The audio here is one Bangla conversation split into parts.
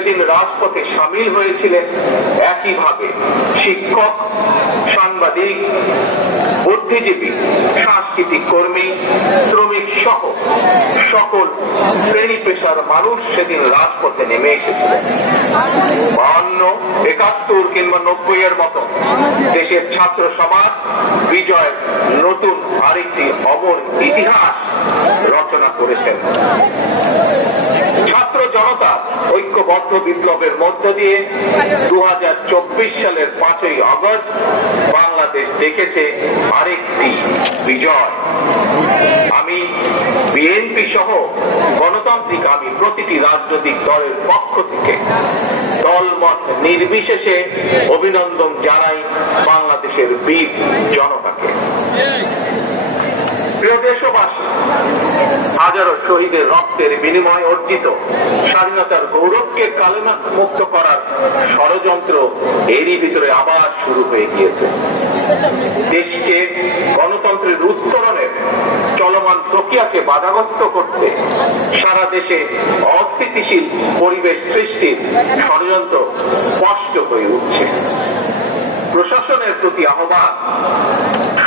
সেদিন রাজপথে সামিল হয়েছিলেন একইভাবে শিক্ষক, সাংবাদিক, বুদ্ধিজীবী, সাংস্কৃতিক কর্মী, শ্রমিক সহ সকল শ্রেণী পেশার মানুষ সেদিন রাজপথে নেমে এসেছিলেন। 52, 71 কিংবা 90 এর মতো দেশের ছাত্র সমাজ বিজয় নতুন আরেকটি অমর ইতিহাস রচনা করেছেন। ছাত্র জনতা ঐক্যবদ্ধ বিপ্লবের মধ্য দিয়ে 2024 সালের 5ই আগস্ট বাংলাদেশ দেখেছে আরেকটি বিজয়। আমি বিএনপি সহ গণতান্ত্রিক আমি প্রতিটি রাজনৈতিক দলের পক্ষ থেকে দলমত নির্বিশেষে অভিনন্দন জানাই বাংলাদেশের বীর জনতাকে। প্রিয় দেশবাসী, হাজারো শহীদের রক্তের বিনিময়ে অর্জিত স্বাধীনতার গৌরবকে কালেমা মুক্ত করার ষড়যন্ত্র এরই ভিতরে আবার শুরু হয়ে গিয়েছে। দেশকে গণতন্ত্রের উত্তরণের চলমান প্রক্রিয়াকে বাধাগ্রস্ত করতে সারা দেশে অস্থিতিশীল পরিবেশ সৃষ্টির ষড়যন্ত্র স্পষ্ট হয়ে উঠছে। প্রশাসনের প্রতি আহ্বান,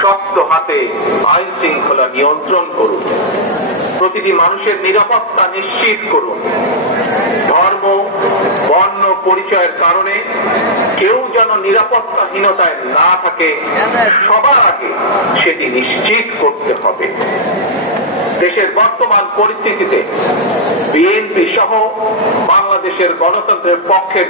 শক্ত হাতে আইন শৃঙ্খলা নিয়ন্ত্রণ করুন, প্রতিটি মানুষের নিরাপত্তা নিশ্চিত করুন। ধর্ম, বর্ণ পরিচয়ের কারণে কেউ যেন নিরাপত্তাহীনতায় না থাকে, সবার আগে সেটি নিশ্চিত করতে হবে। দেশের বর্তমান পরিস্থিতিতে বিএনপি সহ বাংলাদেশের গণতন্ত্রের পক্ষে